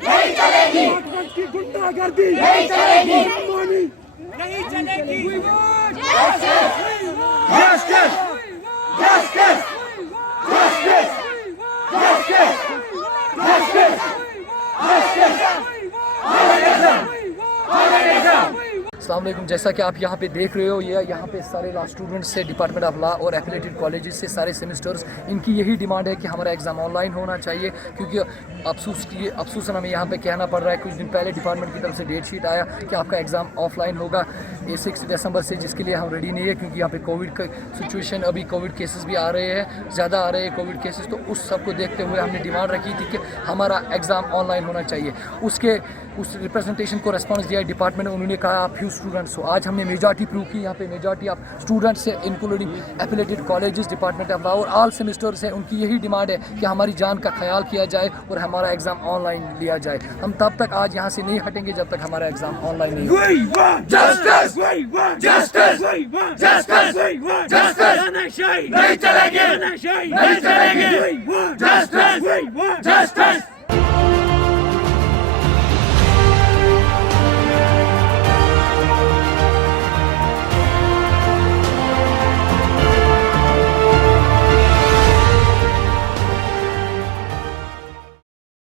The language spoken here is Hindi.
नहीं चलेगी, की गुंडागर्दी नहीं चलेगी, मनमानी नहीं चलेगी। Justice! Justice! Justice! Justice! Justice! Justice! अस्सलाम वालेकुम। जैसा कि आप यहाँ पे देख रहे हो, ये यहाँ पे सारे लॉ स्टूडेंट्स से डिपार्टमेंट ऑफ लॉ और एफिलेटेड कॉलेजेस से सारे सेमेस्टर्स, इनकी यही डिमांड है कि हमारा एग्ज़ाम ऑनलाइन होना चाहिए। क्योंकि अफसोस हमें यहाँ पे कहना पड़ रहा है, कुछ दिन पहले डिपार्टमेंट की तरफ से डेट शीट आया कि आपका एग्ज़ाम ऑफलाइन होगा 6 दिसंबर से, जिसके लिए हम रेडी नहीं है। क्योंकि यहाँ पे कोविड का सिचुएशन, अभी कोविड केसेस भी आ रहे हैं, ज़्यादा आ रहे हैं कोविड केसेस। तो उस सब को देखते हुए हमने डिमांड रखी थी कि हमारा एग्ज़ाम ऑनलाइन होना चाहिए। उस रिप्रेजेंटेशन को रिस्पॉन्स दिया डिपार्टमेंट ने, उन्होंने कहा आप फ्यू स्टूडेंट्स हो। आज हमने मेजॉरिटी प्रूव की, यहाँ पे मेजॉरिटी ऑफ स्टूडेंट्स है including affiliated colleges, department of law और ऑल सेमेस्टर्स हैं। उनकी यही डिमांड है कि हमारी जान का ख्याल किया जाए और हमारा एग्ज़ाम ऑनलाइन लिया जाए। हम तब तक आज यहाँ से नहीं हटेंगे जब तक हमारा एग्ज़ाम ऑनलाइन नहीं होगा। We want Justice! Justice! We want Justice! We want Justice! तानाशाही नहीं चलेगी, तानाशाही नहीं चलेगी, We want Justice! We want Justice!